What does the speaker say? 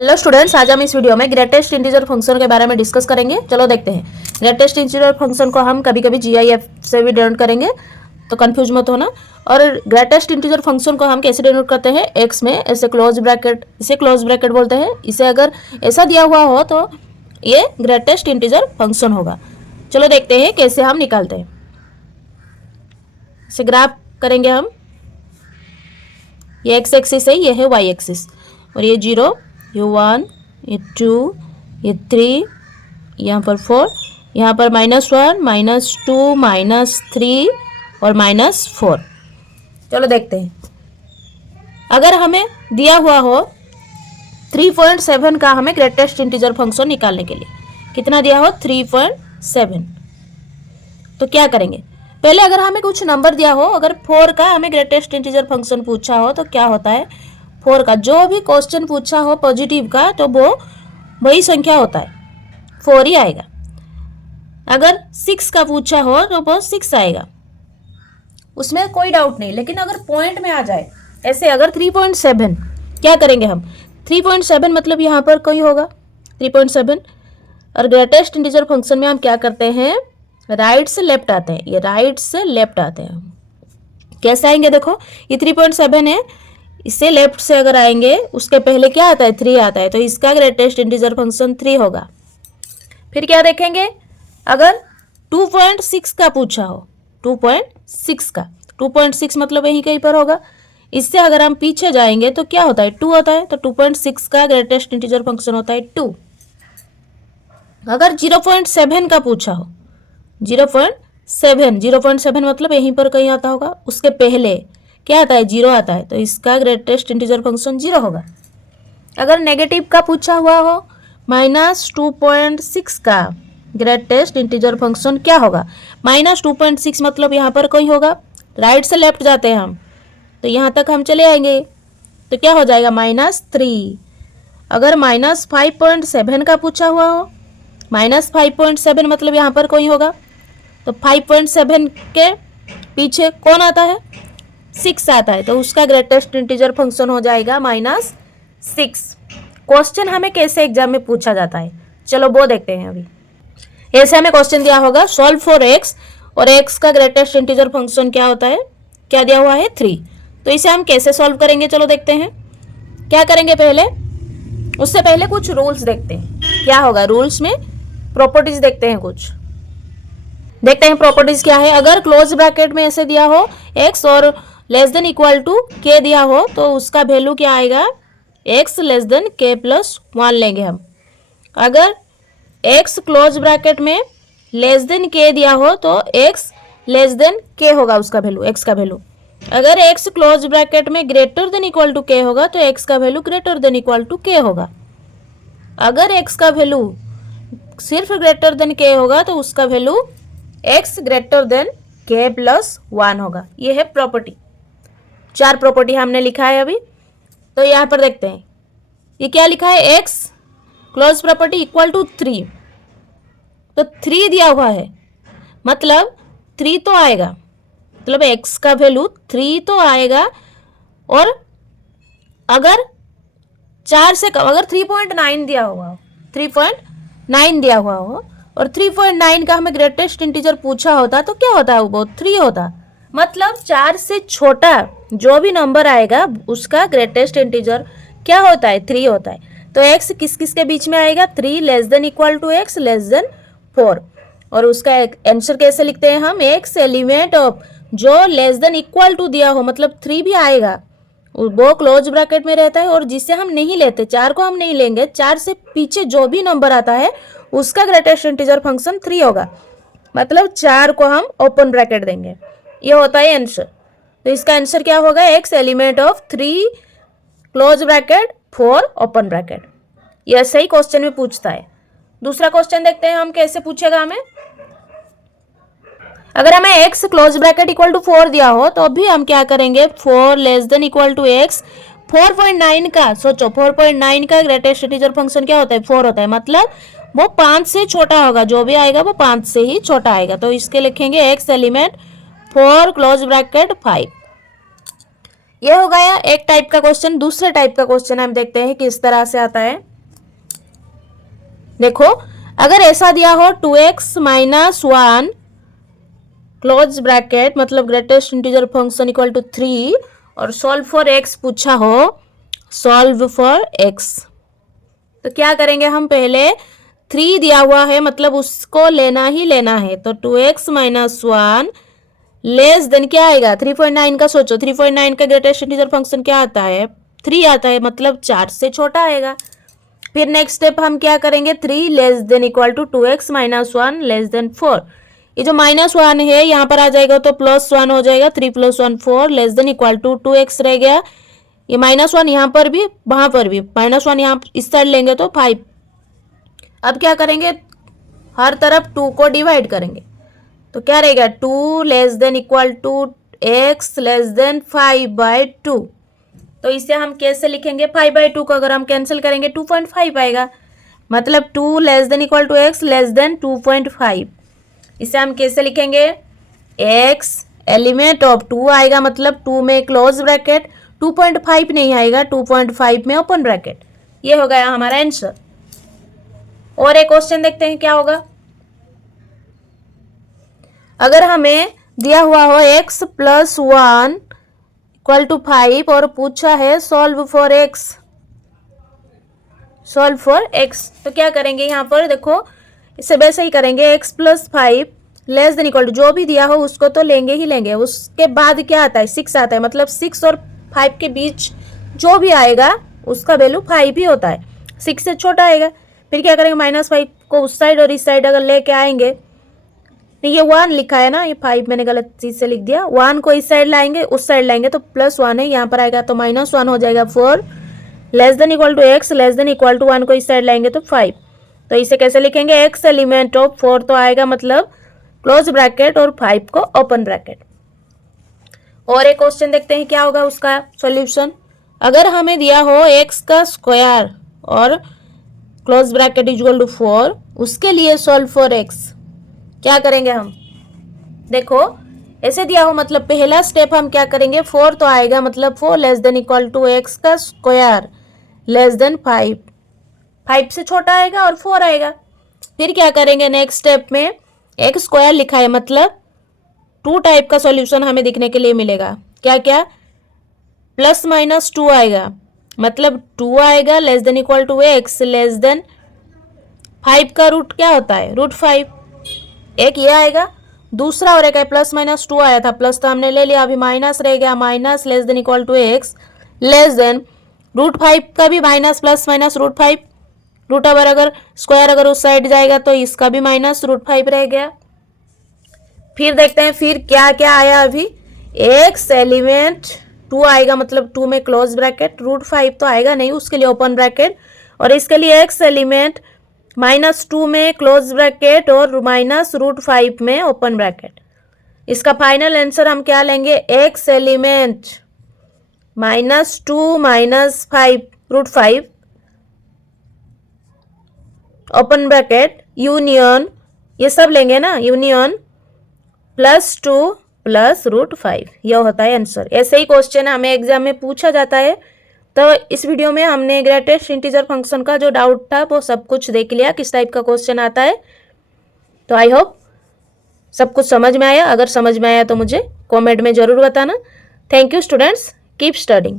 Hello students, आज हम इस वीडियो में ग्रेटेस्ट इंटीजर फंक्शन के बारे में डिस्कस करेंगे। चलो देखते हैं। ग्रेटेस्ट इंटीजर फंक्शन को हम कभी कभी जीआईएफ से भी डिनोट करेंगे, तो कंफ्यूज मत होना। और ग्रेटेस्ट इंटीजर फंक्शन को हम कैसे डिनोट करते हैं? एक्स में ऐसे क्लोज ब्रैकेट, इसे क्लोज ब्रैकेट बोलते हैं। इसे अगर ऐसा दिया हुआ हो तो ये ग्रेटेस्ट इंटीजर फंक्शन होगा। चलो देखते हैं कैसे हम निकालते हैं। इसे ग्राफ करेंगे हम। ये एक्स एक्सिस है, ये है वाई एक्सिस, और ये 0, ये 1, ये 2, ये 3, यहाँ पर 4, यहाँ पर -1, -2, -3 और -4। चलो देखते हैं। अगर हमें दिया हुआ हो 3.7 का, हमें ग्रेटेस्ट इंटीजर फंक्शन निकालने के लिए कितना दिया हो? 3.7। तो क्या करेंगे? पहले अगर हमें कुछ नंबर दिया हो, अगर 4 का हमें ग्रेटेस्ट इंटीजर फंक्शन पूछा हो तो क्या होता है? 4 का जो भी क्वेश्चन पूछा हो पॉजिटिव का, तो वो वही संख्या होता है, 4 ही आएगा। अगर 6 का पूछा हो तो वो 6 आएगा, उसमें कोई डाउट नहीं। लेकिन अगर पॉइंट में आ जाए, ऐसे अगर 3.7, क्या करेंगे हम? 3.7 मतलब यहाँ पर कोई होगा 3.7। और ग्रेटेस्ट इंटीजर फंक्शन में हम क्या करते हैं? राइट से लेफ्ट आते हैं। ये राइट से लेफ्ट आते हैं। कैसे आएंगे? देखो, ये 3.7 है, इससे लेफ्ट से अगर आएंगे, उसके पहले क्या आता है? 3 आता है, तो इसका ग्रेटेस्ट इंटीजर फंक्शन 3 होगा। फिर क्या देखेंगे? अगर 2.6 का पूछा हो, 2.6 का, 2.6 मतलब यहीं कहीं पर होगा। इससे अगर हम पीछे जाएंगे तो क्या होता है? 2 होता है, तो 2.6 का ग्रेटेस्ट इंटीजर फंक्शन होता है 2। अगर 0.7 का पूछा हो, 0.7 मतलब यहीं पर कहीं आता होगा, उसके पहले क्या आता है? 0 आता है, तो इसका ग्रेटेस्ट इंटीजर फंक्शन 0 होगा। अगर नेगेटिव का पूछा हुआ हो, -2.6 का ग्रेटेस्ट इंटीजर फंक्शन क्या होगा? -2.6 मतलब यहाँ पर कहीं होगा। राइट से लेफ्ट जाते हैं हम, तो यहाँ तक हम चले आएंगे, तो क्या हो जाएगा? -3। अगर -5.7 का पूछा हुआ हो, -5.7 मतलब यहाँ पर कोई होगा, तो 5.7 के पीछे कौन आता है? 6 आता है, तो उसका ग्रेटेस्ट इंटीजर फंक्शन हो जाएगा -6। क्वेश्चन हमें कैसे एग्जाम में पूछा जाता है, चलो वो देखते हैं। अभी ऐसे हमें क्वेश्चन दिया होगा, सॉल्व फॉर एक्स, और एक्स का ग्रेटेस्ट इंटीजर फंक्शन क्या होता है? क्या दिया हुआ है? 3। तो इसे हम कैसे सॉल्व करेंगे? चलो देखते हैं। क्या करेंगे पहले? उससे पहले कुछ रूल्स देखते हैं, क्या होगा रूल्स में। प्रॉपर्टीज देखते हैं, कुछ देखते हैं प्रॉपर्टीज क्या है। अगर क्लोज ब्रैकेट में ऐसे दिया हो x और less than equal to k दिया हो, तो उसका वैल्यू क्या आएगा? x less than k plus 1 लेंगे हम। अगर x क्लोज ब्रैकेट में लेस देन k दिया हो, तो x लेस देन k होगा उसका वैल्यू, x का वैल्यू। अगर x क्लोज ब्रैकेट में greater than equal to k होगा, तो x का value greater than equal to k होगा। अगर x का वैल्यू सिर्फ ग्रेटर देन k होगा, तो उसका value x greater than k plus 1 होगा। ये है प्रॉपर्टी। 4 प्रॉपर्टी हमने लिखा है अभी। तो यहाँ पर देखते हैं, ये क्या लिखा है? x close property equal to 3, तो 3 दिया हुआ है, मतलब 3 तो आएगा, मतलब x का वैल्यू 3 तो आएगा। और अगर 4 से कम, अगर 3.9 दिया हुआ हो, 3.9 दिया हुआ हो, और 3.9 का हमें ग्रेटेस्ट इंटीजर पूछा होता, तो क्या होता है? वो 3 होता। मतलब 4 से छोटा जो भी नंबर आएगा, उसका ग्रेटेस्ट इंटीजर क्या होता है? 3 होता है। तो x किस किस के बीच में आएगा? 3 less than equal to x less than 4। और उसका आंसर कैसे लिखते हैं हम? x एलिमेंट ऑफ जो लेस देन इक्वल टू दिया हो, मतलब 3 भी आएगा, वो क्लोज ब्रैकेट में रहता है। और जिसे हम नहीं लेते, 4 को हम नहीं लेंगे, 4 से पीछे जो भी नंबर आता है, उसका ग्रेटेस्ट इंटीजर फंक्शन 3 होगा। मतलब 4 को हम ओपन ब्रैकेट देंगे। ये होता है आंसर। तो इसका आंसर क्या होगा? x element of 3 close bracket 4 open bracket. ये सही क्वेश्चन में पूछता है। दूसरा क्वेश्चन देखते हैं हम कैसे पूछेगा हमें। अगर हमें x close bracket equal to 4 दिया हो, तो अभी हम क्या करेंगे? 4 less than equal to x। 4.9 का सोचो, 4.9 का ग्रेटेस्ट इंटीजर फंक्शन क्या होता है? 4 होता है, मतलब वो 5 से छोटा होगा। जो भी आएगा वो 5 से ही छोटा आएगा। तो इसके लिखेंगे x एलिमेंट 4 क्लोज ब्रैकेट 5। ये हो गया एक टाइप का क्वेश्चन। दूसरे टाइप का क्वेश्चन हम देखते हैं किस तरह से आता है। देखो अगर ऐसा दिया हो 2x माइनस 1 क्लोज ब्रैकेट मतलब greatest integer function equal to 3 और सॉल्व फॉर x पूछा हो, सॉल्व फॉर x, तो क्या करेंगे हम, पहले 3 दिया हुआ है मतलब उसको लेना ही लेना है, तो 2x माइनस 1 लेस देन क्या आएगा 3.9 का, सोचो 3.9 का ग्रेटेस्ट इंटीजर फंक्शन क्या आता है, 3 आता है, मतलब 4 से छोटा आएगा। फिर नेक्स्ट स्टेप हम क्या करेंगे, 3 less than equal to 2x minus 1 less than 4, ये जो -1 है यहाँ पर आ जाएगा तो +1 हो जाएगा, 3 + 1 4 less than equal to 2x रह गया, ये -1 यहाँ पर भी वहां पर भी, -1 यहाँ इस साइड लेंगे तो 5। अब क्या करेंगे, हर तरफ 2 को डिवाइड करेंगे, तो क्या रहेगा 2 less than equal to x less than 5/2, तो इसे हम कैसे लिखेंगे, 5/2 को अगर हम कैंसिल करेंगे 2.5 आएगा, मतलब 2 less than equal to x less than 2.5, इसे हम कैसे लिखेंगे, x एलिमेंट ऑफ 2 आएगा मतलब 2 में क्लोज ब्रैकेट, 2.5 नहीं आएगा, 2.5 में ओपन ब्रैकेट, ये हो गया हमारा आंसर। और एक क्वेश्चन देखते हैं क्या होगा, अगर हमें दिया हुआ हो x + 1 इक्वल टू 5 और पूछा है solve for x, solve for x, तो क्या करेंगे यहाँ पर, देखो इसे वैसे ही करेंगे, x + 5 less than equal to जो भी दिया हो उसको तो लेंगे ही लेंगे, उसके बाद क्या आता है 6 आता है, मतलब 6 और 5 के बीच जो भी आएगा उसका वैल्यू 5 ही होता है, 6 से छोटा आएगा। फिर क्या करेंगे, -5 को उस साइड और इस साइड अगर लेके आएंगे, नहीं ये 1 लिखा है ना, ये 5 मैंने गलत चीज से लिख दिया, 1 को इस साइड लाएंगे उस साइड लाएंगे तो +1 है, यहाँ पर आएगा तो -1 हो जाएगा 4 less than equal to x less than equal to 1 को इस साइड लाएंगे तो 5, तो इसे कैसे लिखेंगे, x एलिमेंट ऑफ 4 तो आएगा मतलब क्लोज ब्रैकेट और 5 को ओपन ब्रैकेट। और एक क्वेश्चन देखते हैं क्या होगा उसका सॉल्यूशन, अगर हमें दिया हो x का स्क्वायर और क्लोज ब्रैकेट इक्वल टू 4, उसके लिए सॉल्व फॉर x क्या करेंगे हम, देखो ऐसे दिया हो मतलब पहला स्टेप हम क्या करेंगे, 4 तो आएगा मतलब 4 less than equal to x का स्क्वायर लेस देन 5, 5 से छोटा आएगा और 4 आएगा। फिर क्या करेंगे, नेक्स्ट स्टेप में x स्क्वायर लिखा है मतलब 2 टाइप का सॉल्यूशन हमें दिखने के लिए मिलेगा, क्या क्या, +-2 आएगा मतलब 2 आएगा less than equal to x less than 5 का रूट क्या होता है, √5, एक ये आएगा, दूसरा और एक है +-2 आया था, प्लस तो हमने ले लिया, अभी माइनस रह गया, minus less than equal to x less than √5 का भी minus plus minus √5, root over अगर स्क्वायर अगर उस साइड जाएगा तो इसका भी -√5 रह गया। फिर देखते हैं फिर क्या क्या आया, अभी x एलिमेंट 2 आएगा मतलब 2 में क्लोज ब्रैकेट, √5 तो आएगा नहीं उसके लिए ओपन ब्रैकेट, और इसके लिए x एलिमेंट -2 में क्लोज ब्रैकेट और -√5 में ओपन ब्रैकेट। इसका फाइनल आंसर हम क्या लेंगे, x element -2 -5 √5 open bracket union, ये सब लेंगे ना, यूनियन +2 + √5, यह होता है आंसर। ऐसे ही क्वेश्चन हमें एग्जाम में पूछा जाता है। तो इस वीडियो में हमने ग्रेटेस्ट इंटीजर फंक्शन का जो डाउट था वो सब कुछ देख लिया, किस टाइप का क्वेश्चन आता है। तो आई होप सब कुछ समझ में आया, अगर समझ में आया तो मुझे कमेंट में ज़रूर बताना। Thank you students, keep studying.